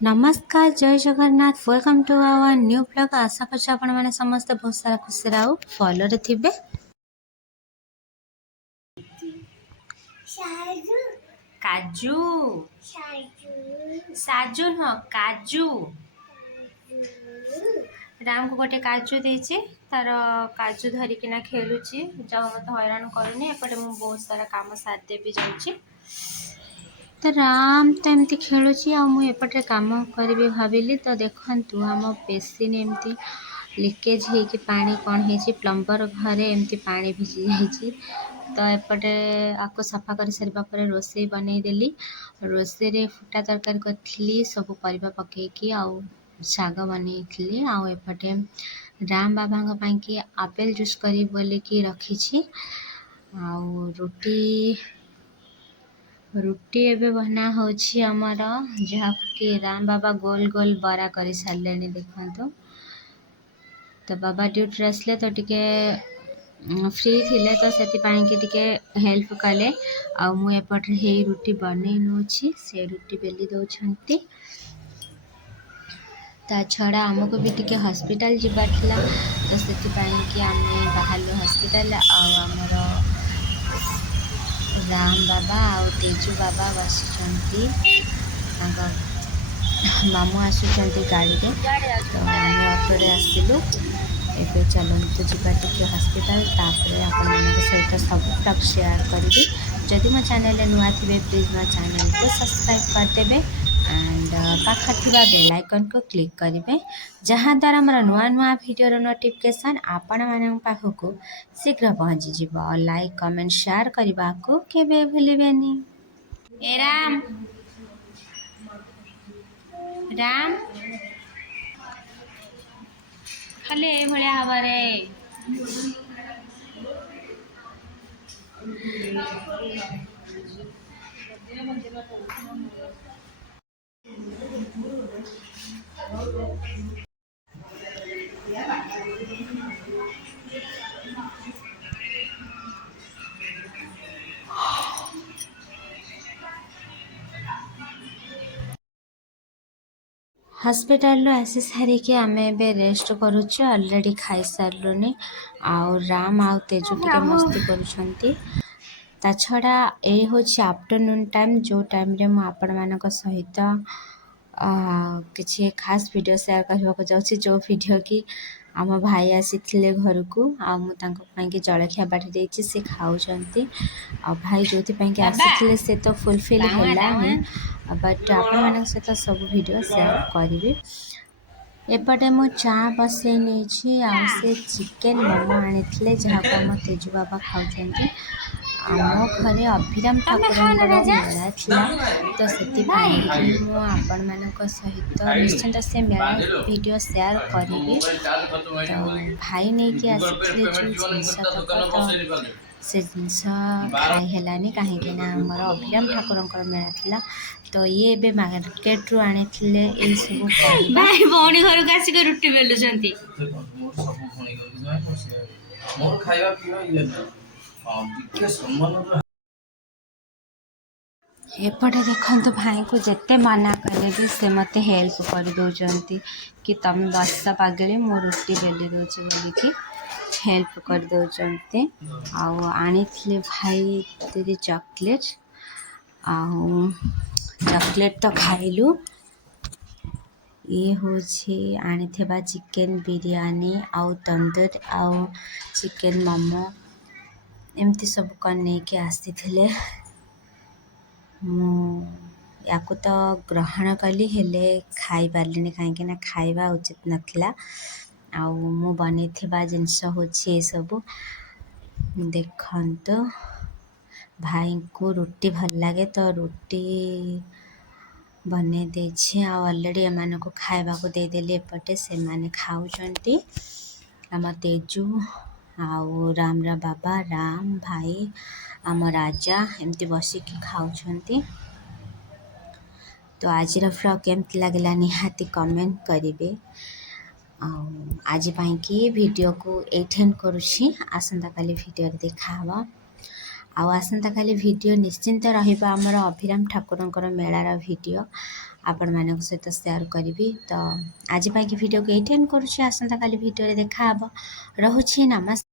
नमस्कार जय Jagannath welcome to our new blog. आशा कर आपण मैंने समस्त बहुत सारा खुशी आउ फॉलो रे थिबे। काजू साजू हाँ काजू राम को गोटे काजू देछि तार काजू धरिकिना खेलुची जब मत हैरान करूनी एपटे मु बहुत सारा काम साथ देवी जाउची तो राम तो एमती खेलुची आ मु एपटे काम करी भाविली तो देखंतु आम बेसिन एमती लीकेज होगी पानी कौन है प्लम्बर घरे एमती पानी भिजी जाइए तो एपटे आपको सफा कर सारा पर रोसे बनईदेली रोसे फुटा तरकारी करी सब परिबा पकईकी आउ शाग बनई आउ एपटे राम बाबा कि आपेल जूस करी बोलिकी रखी आउ रुटी एबे बना होछि हमर जहाँ कि राम बाबा गोल गोल बरा कर सारे देखो तो बाबा ड्यूटी आसले तो टिके फ्री थिले तो से हेल्प कले आ मु एपटे हे रुटी बनै नोछि से रुटी बेली दौछंती ता छड़ा आमको भी टिके हॉस्पिटल जिबाटला तो से कि आमे बाहर हॉस्पिटल आमर राम बाबा आ तेजू बाबा बसुंट मामू आसुंट गाड़ी में तो आम ऑटोरे आसलु एबे चलते जावा टिके हॉस्पिटल तापर आपण सहित सब ब्लॉग शेयर करी जदि मो चैनल नुआ थे प्लीज मो चैनल को सब्सक्राइब करदेवे एंड पाखा थिबा बेल आइकन को क्लिक करेंगे जहाँ द्वारा मोर नुआ नुआ वीडियो नोटिफिकेशन आपण मान पाखक शीघ्र पहुँची जीव और लाइक कमेंट शेयर करने को केबे भूलिबेनी। ए राम राम खाली ए भलिया हबारे हॉस्पिटल आसी सारिके आम ए रेस्ट करुचु ऑलरेडी खाई सारूनी आउ राम आउ तेजू टिके मस्ती करुछंती ता छड़ा ए होछि आफ्टरनून टाइम जो टाइम रे मु आपण मानक सहित किसी खास वीडियो शेयर करने को जाऊँगी जो वीडियो कि आम भाई आसी घर को आमुक जलखिया बाटी देती से खाऊँच आ भाई जो आसी से तो फुलफिल है बट आपण सहित सब वीडियो शेयर करी एपटे मु चा बसई नहीं आ से चिकेन मोमो आनी जहाँ को आम तेजू बाबा खाऊँ आम घरे अभिराम ठाकुर मेला था तो से आपण मान सहित निश्चिंत से मेला वीडियो शेयर करी तो भाई नहीं कि आसी जो जिनस तो से जिनस खाई हेलानी कहीं आमर अभिराम ठाकुर मेला था तो ये बे मार्केट रू आनी सब भाई भौणी घर को आसिक रुटी बेलुंट एपटे देखो भाई को जिते मना कले भी से मत हेल्प कर दौरान कि तुम बस पागली मो रुटी बेली दूची बोलिकी हेल्प कर दौरान आनी भाई तेरी चॉकलेट चॉकलेट तो खाइलु ये हूँ आनी चिकेन बिरयानी आउ तंदूर आउ चिकेन मोमो एमती सब कन के आसी या तो ग्रहण कली हेले खाई पार्लिनी कहीं खाइबा उचित नथिला आउ मु बनईथिबा जिनस होछि सब देखंतो भाई को रुटी भल लगे तो रुटी बने देछि आ ऑलरेडी एमान को खाइबा को दे देली एपटे से माने खाउचंती आम तेजू आउ राम रा बाबा राम भाई आम राजा एमती बसिकी खाउछंती तो आज व्लॉग केमती लगला निहाती कमेंट करेंगे आज कि वीडियो को एटेन करुँची आसंता काली वीडियो देखा आसंता काली वीडियो निश्चिंत रहिबा हमर अभिराम ठाकुरंकर मेलार वीडियो ଆପଣମାନଙ୍କ ସହିତ ସେୟାର କରିବି। ତ ଆଜି ପାଇଁକି ଭିଡ଼ିଓକୁ ଏଇଠି ଏଣ୍ଡ କରୁଛି। ଆସନ୍ତାକାଲି ଭିଡ଼ିଓରେ ଦେଖାହେବ। ରହୁଛି। ନମସ୍କାର।